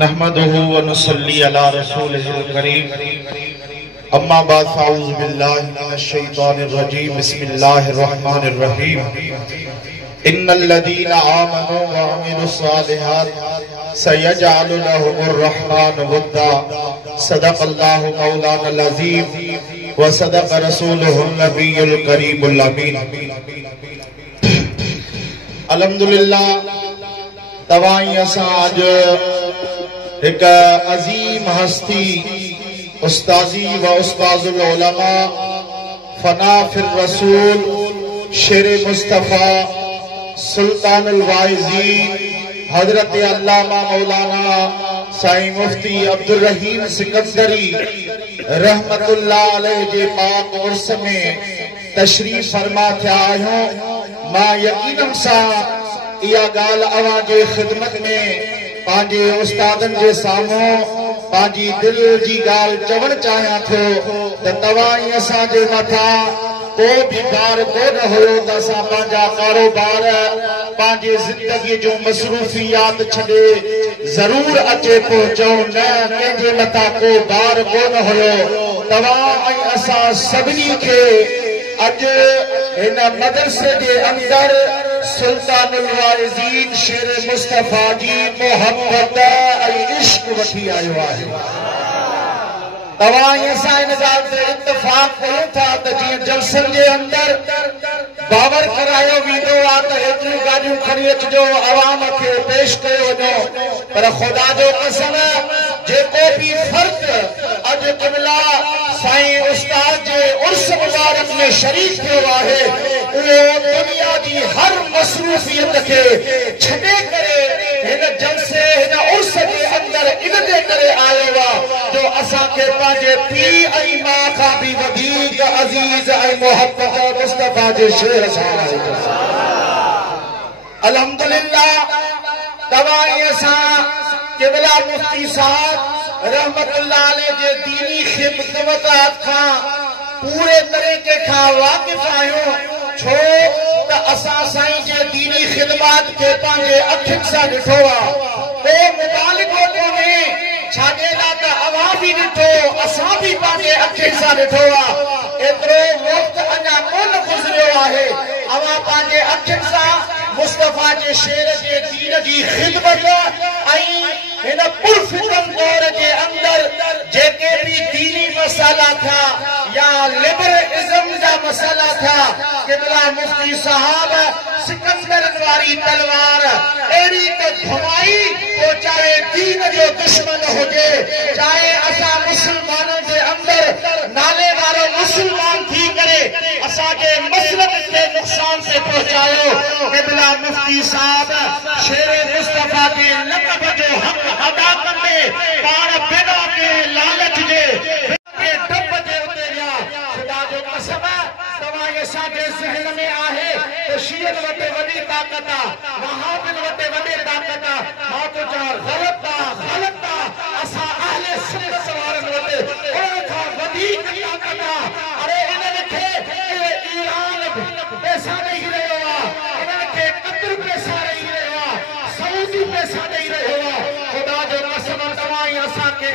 नहमदुहु व नुसल्ली अला रसूलिहिल करीम। अम्मा बाद फ़अऊज़ु बिल्लाहि मिनश शैतानिर रजीम। बिस्मिल्लाहिर रहमानिर रहीम। इन्नल लज़ीना आमनू व अमिलुस सालिहात सयजअलु लहुमुर रहमानु वद्दा। सदक़ल्लाहु मौलानाल अज़ीम व सदक़ रसूलुहुन नबियुल करीमुल अमीन। अल्हम्दुलिल्लाह तवाई असां आज एक अजीम हस्ती उस्ताजी व उस्ताजुल उलमा फना फिर रसूल शेर मुस्तफ़ा सुल्तानुल वाइज़ीन हजरत अल्लामा मौलाना साईं मुफ्ती अब्दुल रहीम सिकंदरी रहमतुल्लाह अलैह जे पाक उर्स में तशरीफ फरमा थिया आहियूं। मां यकीनन सां इहा ॻाल्हि अवां जे ख़िदमत में पांजे उस्तादन जे साम्हूं पांजी दिल जी ॻाल्हि चवण चाहियां थो त तव्हां ई असां जे मथां को भी बार कोन हुयो त असां पंहिंजा कारोबार पंहिंजे ज़िंदगीअ जो मसरूफ़ियात छॾे ज़रूर अचे पहुचूं। न कंहिंजे मथां को बार कोन हुयो। तव्हां ऐं असां सभिनी खे अॼु हिन मदरसे जे अंदरि सुल्तानुल वाइज़ीन शेर मुस्तफ़ा जी मोहब्बत ऐं इश्क वठी आयो आहे। तव्हां असां इन ॻाल्हि ते इत्तिफ़ाक़ कयूं था त जीअं जलसनि जे अंदरि बावर करायो वेंदो आहे त एतिरियूं गाॾियूं खणी अचिजो अवाम खे पेश कयो वञो, पर ख़ुदा जो कसम जेको बि फ़र्द अॼु जुमिला साईं उस्ताद जे उर्स मुबारक में शरीक थियो आहे उहो दुनिया जी हर मसरूफ़ियत खे छॾे करे हिन जलसे हिन उर्स जे अंदरि इन जे करे आयो आहे जो असांखे पंहिंजे पीउ ऐं माउ खां बि वधीक अज़ीज़ ऐं मोहब्बत मुस्तफ़ा जे शेर सां आहे। अल्हम्दुलिल्लाह तव्हां असां क़िबला मुफ्ती साहब रहमतुल्लाह अलैह जे दीनी ख़िदमत खां पूरे तरीक़े खां वाक़िफ़ आहियूं। छो त असां साईं जे दीनी ख़िदमत खे पंहिंजे अखियुनि सां ॾिठो आहे। को मुबालिगो कोन्हे छाजे लाइ त अवां बि ॾिठो असां बि पंहिंजे अखियुनि सां ॾिठो आहे। एतिरो वक़्तु अञा कोन गुज़रियो आहे अवां पंहिंजे अखियुनि सां मुस्तफ़ा जे शेर जे दीन जी ख़िदमत ऐं हिन पुरफ़ितन दौर जे अंदरि जेके भी दीनी मसाला था या लिबरलिज़म जा मसाला था क़िबला मुफ्ती साहब सिकंदरन वारी तलवार अहिड़ी त घुमाई पोइ चाहे दीन जो दुश्मन हुजे चाहे असां मुस्लमाननि जे अंदरि नाले वारो मुस्लमान थी करे असांजे मसलक खे नुक़सान से पहुचायो। क़िबला मुफ्ती साहब शेर मुस्तफ़ा जे लक़ब जो हक़ अदा कंदे पाण बिना के लालच जे डप जे उते विया। ख़ुदा जो कसम तव्हां असांजे ज़हन में आहे त शियन वटि वॾी ताक़त आहे, वहाबिन वटि वॾी ताक़त आहे। मां तो चवां ग़लति आहे असां अहले सुन्नत वारनि वटि उन खां वधीक ताक़त आहे। अरे इन्हनि खे ईरान पैसा ॾेई रहियो आहे, इन्हनि खे कतर पैसा ॾेई रहियो आहे, सऊदी पैसा ॾेई रहियो आहे। ख़ुदा जो कसम तव्हां असांखे